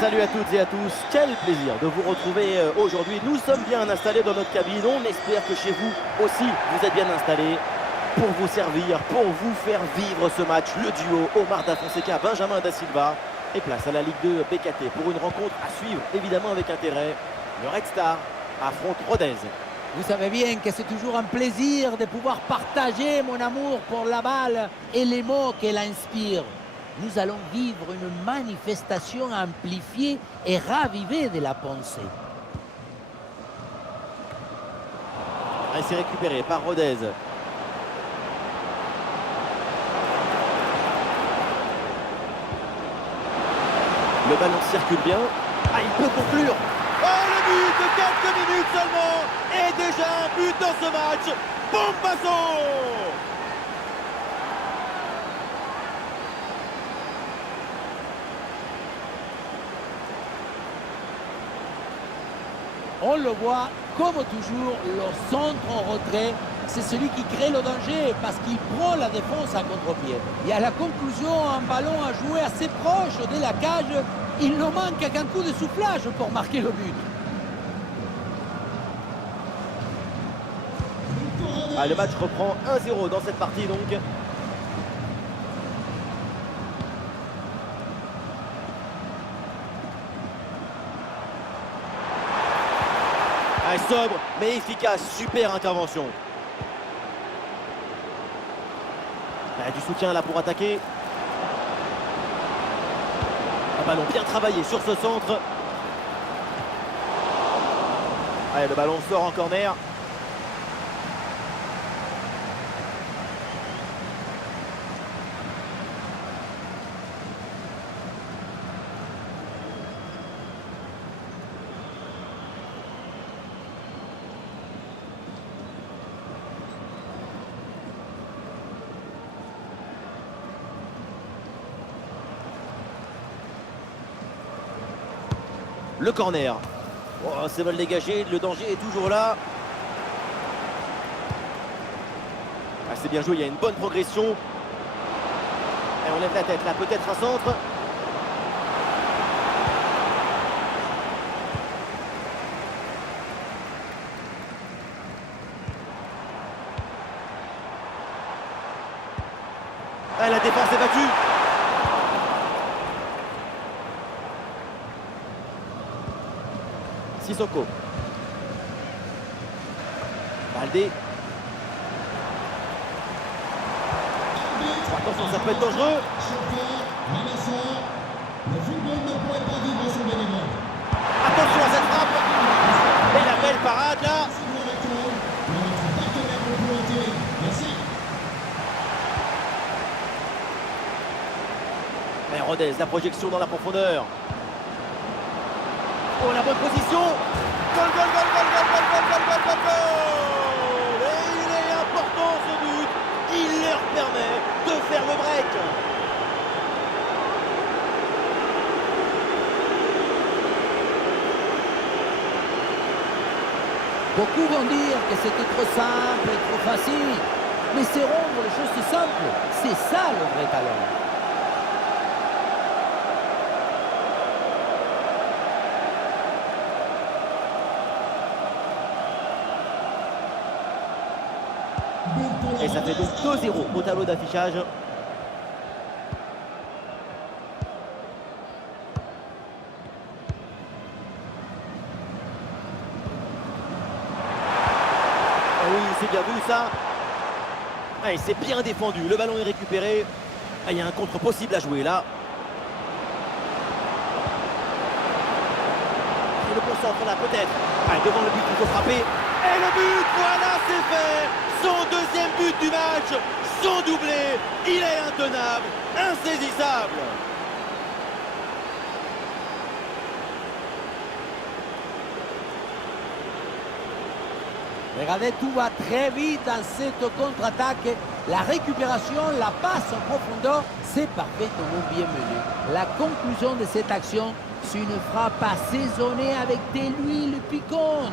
Salut à toutes et à tous, quel plaisir de vous retrouver aujourd'hui. Nous sommes bien installés dans notre cabine, on espère que chez vous aussi vous êtes bien installés pour vous servir, pour vous faire vivre ce match. Le duo Omar Da Fonseca, Benjamin Da Silva et place à la Ligue 2 BKT pour une rencontre à suivre évidemment avec intérêt. Le Red Star affronte Rodez. Vous savez bien que c'est toujours un plaisir de pouvoir partager mon amour pour la balle et les mots qu'elle inspire. Nous allons vivre une manifestation amplifiée et ravivée de la pensée. Et c'est récupéré par Rodez. Le ballon circule bien. Ah, il peut conclure. Oh, le but de quelques minutes seulement. Et déjà un but dans ce match. Bombasso! On le voit, comme toujours, le centre en retrait, c'est celui qui crée le danger parce qu'il prend la défense à contre-pied. Et à la conclusion, un ballon à jouer assez proche de la cage, il ne manque qu'un coup de soufflage pour marquer le but. Ah, le match reprend 1-0 dans cette partie donc. Ah, sobre mais efficace, super intervention. Ah, du soutien là pour attaquer. Un ballon bien travaillé sur ce centre. Allez, le ballon sort en corner. Le corner. Oh, c'est mal dégagé, le danger est toujours là. Ah, c'est bien joué, il y a une bonne progression. Et on lève la tête là, peut-être un centre. Ah, la défense est battue. Sissoko. Baldé. Attention, ça peut être dangereux. Attention à cette frappe. Et la belle parade là. Et Rodez, la projection dans la profondeur. Oh, la bonne position. Goal, goal, goal, goal, goal, goal, goal, goal, goal, goal, goal. Et il est important ce but. Il leur permet de faire le break. Beaucoup vont dire que c'était trop simple et trop facile. Mais c'est rendre les choses simples. C'est ça le vrai talent. Et ça fait donc 2-0 au tableau d'affichage. Ah oui, c'est bien vu ça. Ah, et c'est bien défendu, le ballon est récupéré. Ah, il y a un contre possible à jouer là. Et le concentre là peut-être. Ah, devant le but, il faut frapper. Et le but, voilà, c'est fait. Son deuxième but du match, son doublé, il est intenable, insaisissable. Regardez, tout va très vite dans cette contre-attaque. La récupération, la passe en profondeur, c'est parfaitement bienvenu. La conclusion de cette action, c'est une frappe assaisonnée avec de l'huile piquante.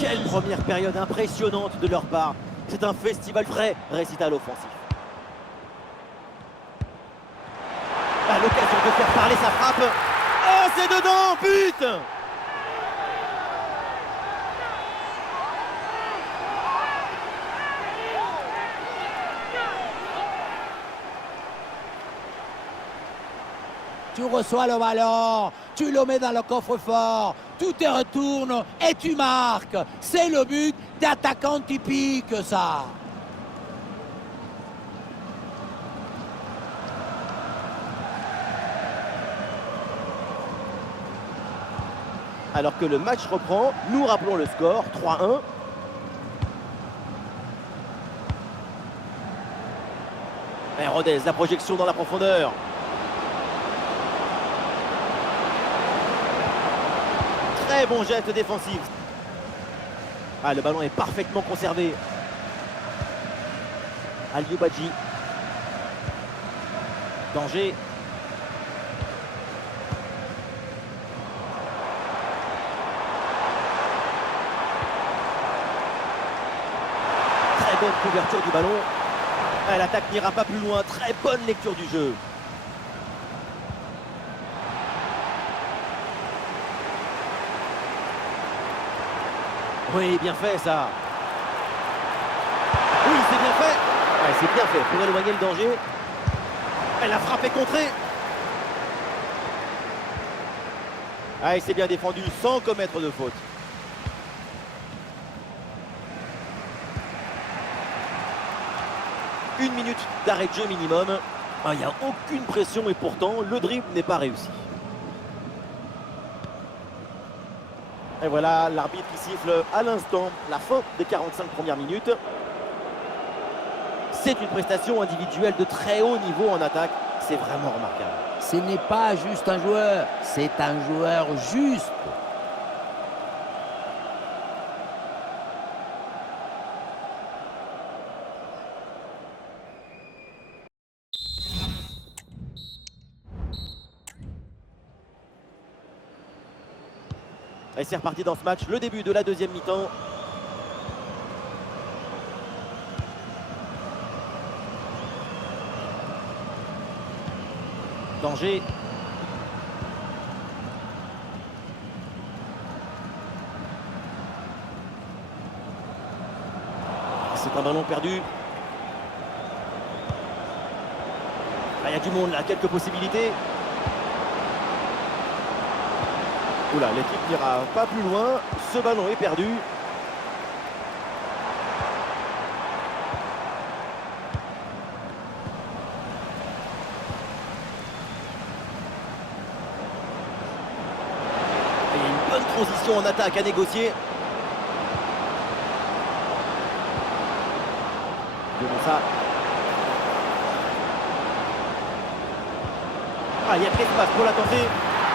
Quelle première période impressionnante de leur part. C'est un festival vrai récital offensif. À l'occasion de faire parler sa frappe. Oh, c'est dedans, but! Tu reçois le ballon, tu le mets dans le coffre-fort, tu te retournes et tu marques. C'est le but d'attaquant typique, ça. Alors que le match reprend, nous rappelons le score, 3-1. Et Rodez, la projection dans la profondeur. Très bon geste défensif. Ah, le ballon est parfaitement conservé. Aliou Badji. Danger. Très bonne couverture du ballon. Ah, l'attaque n'ira pas plus loin. Très bonne lecture du jeu. Oui, bien fait ça. Oui, c'est bien fait. Ouais, c'est bien fait pour éloigner le danger. Elle a frappé contrée. Ah, il s'est bien défendu sans commettre de faute. Une minute d'arrêt de jeu minimum. Ah, il n'y a aucune pression et pourtant le dribble n'est pas réussi. Et voilà l'arbitre qui siffle à l'instant la fin des 45 premières minutes. C'est une prestation individuelle de très haut niveau en attaque. C'est vraiment remarquable. Ce n'est pas juste un joueur, c'est un joueur juste. Et c'est reparti dans ce match, le début de la deuxième mi-temps. Danger. C'est un ballon perdu. Ah, il y a du monde là, quelques possibilités. Oula, l'équipe n'ira pas plus loin. Ce ballon est perdu. Et il y a une bonne transition en attaque à négocier. Devant ça. Ah, il y a de l'espace pour la tenter.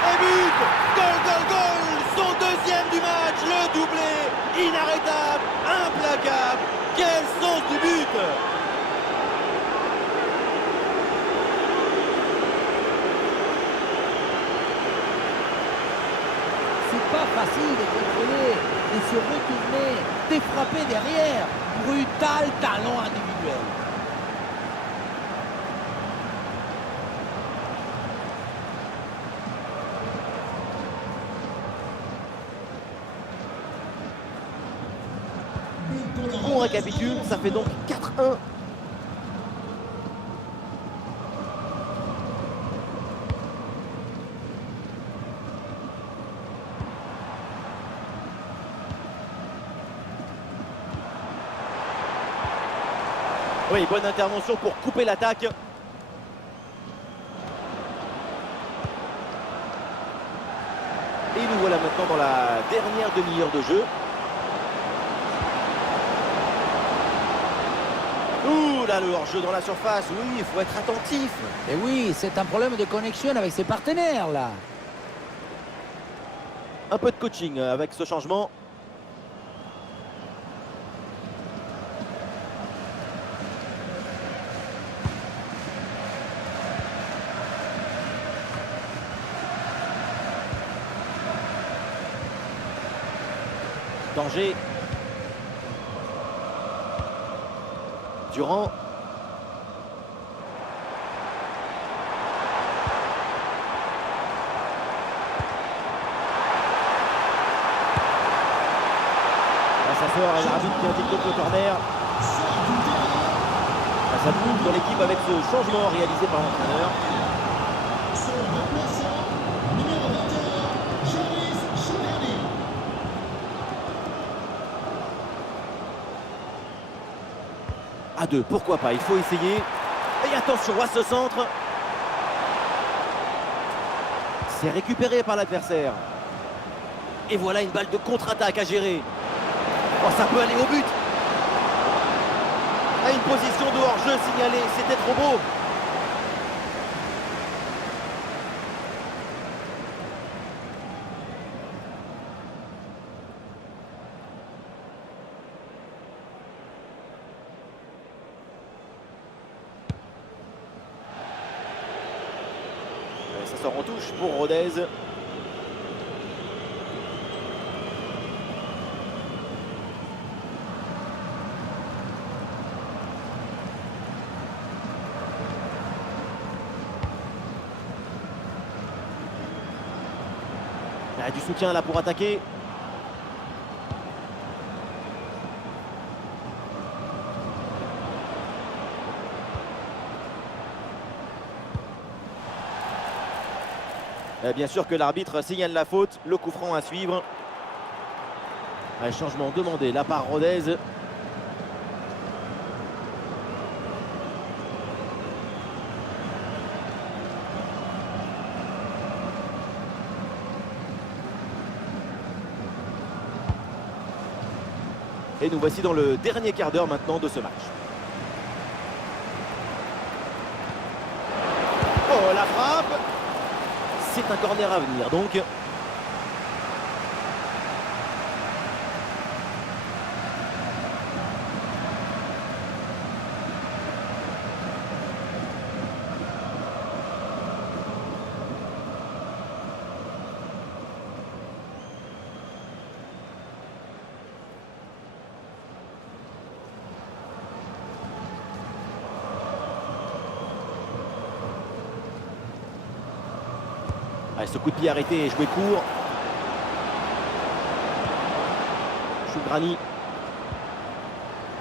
Et but! Goal, goal, goal! Son deuxième du match, le doublé! Inarrêtable, implacable! Quel sens du but! C'est pas facile de contrôler, de se retourner, de frapper derrière. Brutal talent individuel. On récapitule, ça fait donc 4-1. Oui, bonne intervention pour couper l'attaque. Et nous voilà maintenant dans la dernière demi-heure de jeu. Ouh là, le hors-jeu dans la surface. Oui, il faut être attentif. Et oui, c'est un problème de connexion avec ses partenaires là. Un peu de coaching avec ce changement. Danger. Durant. Ça sort et l'arbitre qui indique donc le corner. Ça bouge dans l'équipe avec ce changement réalisé par l'entraîneur. À 2, pourquoi pas, il faut essayer. Et attention à ce centre. C'est récupéré par l'adversaire. Et voilà une balle de contre-attaque à gérer. Oh, ça peut aller au but. À une position de hors-jeu signalée, c'était trop beau. Ça sort en touche pour Rodez. Il y a du soutien là pour attaquer. Et bien sûr que l'arbitre signale la faute, le coup franc à suivre. Un changement demandé là par Rodez. Et nous voici dans le dernier quart d'heure maintenant de ce match. Oh, la frappe! C'est un corner à venir donc. Allez, ce coup de pied arrêté et joué court. Chougrani.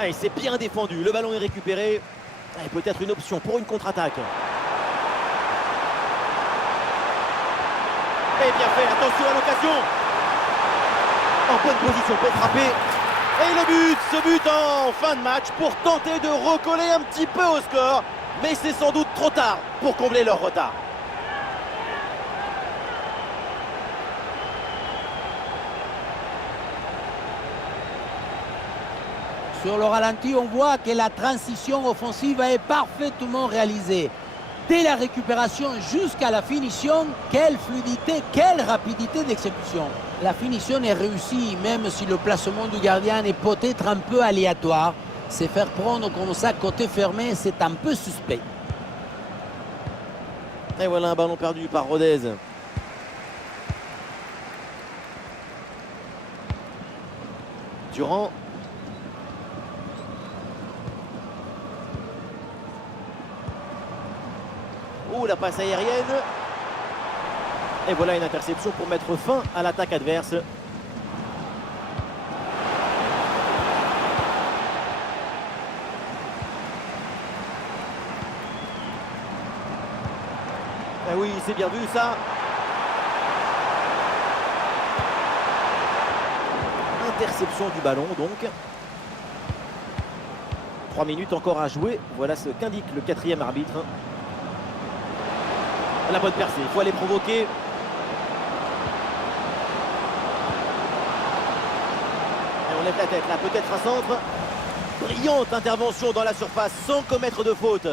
Allez, c'est bien défendu. Le ballon est récupéré. Allez, peut-être une option pour une contre-attaque. Et bien fait, attention à l'occasion. En bonne position pour frapper. Et le but, ce but en fin de match pour tenter de recoller un petit peu au score. Mais c'est sans doute trop tard pour combler leur retard. Sur le ralenti, on voit que la transition offensive est parfaitement réalisée. Dès la récupération jusqu'à la finition, quelle fluidité, quelle rapidité d'exécution. La finition est réussie, même si le placement du gardien est peut-être un peu aléatoire. Se faire prendre comme ça, côté fermé, c'est un peu suspect. Et voilà un ballon perdu par Rodez. Durant. Oh, la passe aérienne. Et voilà une interception pour mettre fin à l'attaque adverse. Eh oui, c'est bien vu ça. Interception du ballon donc. 3 minutes encore à jouer. Voilà ce qu'indique le quatrième arbitre. La bonne percée, il faut aller provoquer. Et on lève la tête là, peut-être un centre. Brillante intervention dans la surface sans commettre de faute.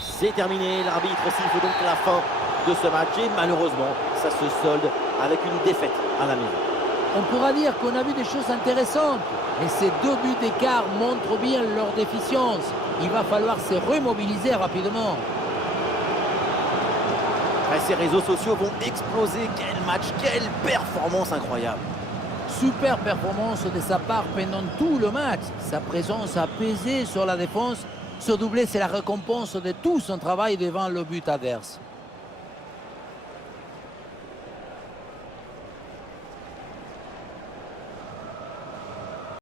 C'est terminé, l'arbitre siffle donc la fin de ce match et malheureusement ça se solde avec une défaite à la maison. On pourra dire qu'on a vu des choses intéressantes, mais ces 2 buts d'écart montrent bien leur déficience. Il va falloir se remobiliser rapidement. Ces réseaux sociaux vont exploser. Quel match, quelle performance incroyable. Super performance de sa part pendant tout le match. Sa présence a pesé sur la défense. Ce doublé, c'est la récompense de tout son travail devant le but adverse.